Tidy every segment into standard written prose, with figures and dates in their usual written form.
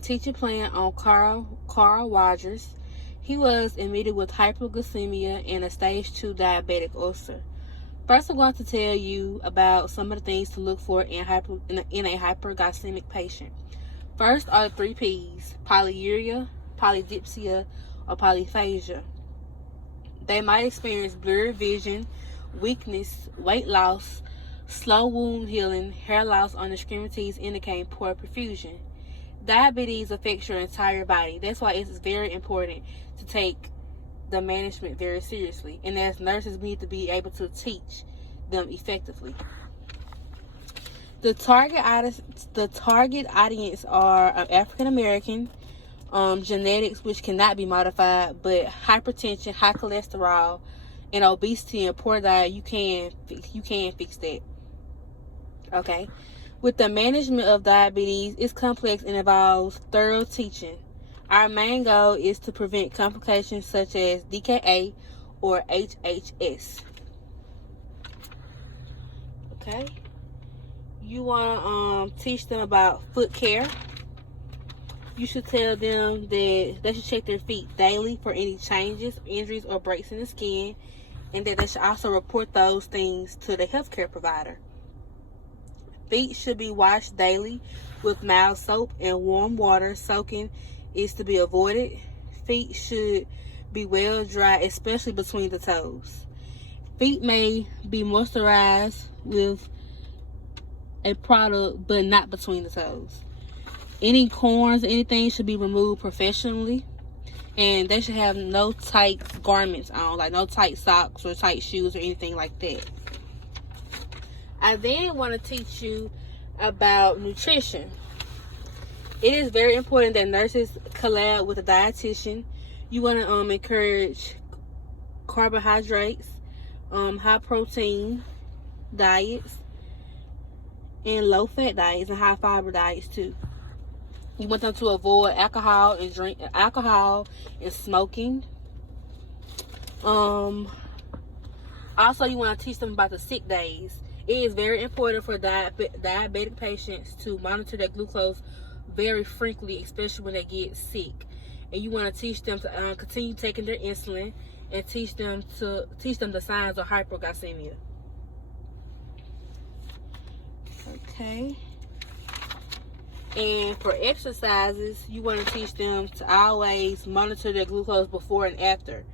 teaching plan on Carl Rogers. He was admitted with hypoglycemia and a stage 2 diabetic ulcer. First, I'm going to tell you about some of the things to look for in a hyperglycemic patient. First are the 3 P's: polyuria, polydipsia, or polyphagia. They might experience blurred vision, weakness, weight loss, slow wound healing, hair loss on extremities indicating poor perfusion. Diabetes affects your entire body. That's why it's very important to take the management very seriously. And as nurses, we need to be able to teach them effectively. The target audience are African American, genetics which cannot be modified, but hypertension, high cholesterol, and obesity and poor diet, you can fix that. Okay. With the management of diabetes, it's complex and involves thorough teaching. Our main goal is to prevent complications such as DKA or HHS. Okay. You want to teach them about foot care. You should tell them that they should check their feet daily for any changes, injuries, or breaks in the skin, and that they should also report those things to the healthcare provider. Feet should be washed daily with mild soap and warm water. Soaking is to be avoided. Feet should be well dry, especially between the toes. Feet may be moisturized with a product, but not between the toes. Any corns, anything should be removed professionally. And they should have no tight garments on, like no tight socks or tight shoes or anything like that. I then want to teach you about nutrition. It is very important that nurses collab with a dietitian. You want to encourage carbohydrates, high protein diets, and low fat diets and high fiber diets too. You want them to avoid alcohol and smoking. Also, you want to teach them about the sick days. It is very important for diabetic patients to monitor their glucose very frequently, especially when they get sick. And you want to teach them to continue taking their insulin and teach them the signs of hyperglycemia. Okay. And for exercises, you want to teach them to always monitor their glucose before and after,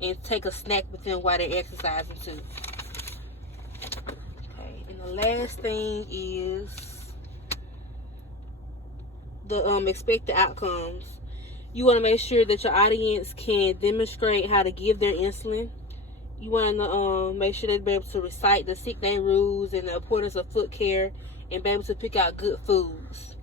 and take a snack with them while they're exercising too. The last thing is the expected outcomes. You want to make sure that your audience can demonstrate how to give their insulin. You want to make sure they be able to recite the sick day rules and the importance of foot care, and be able to pick out good foods.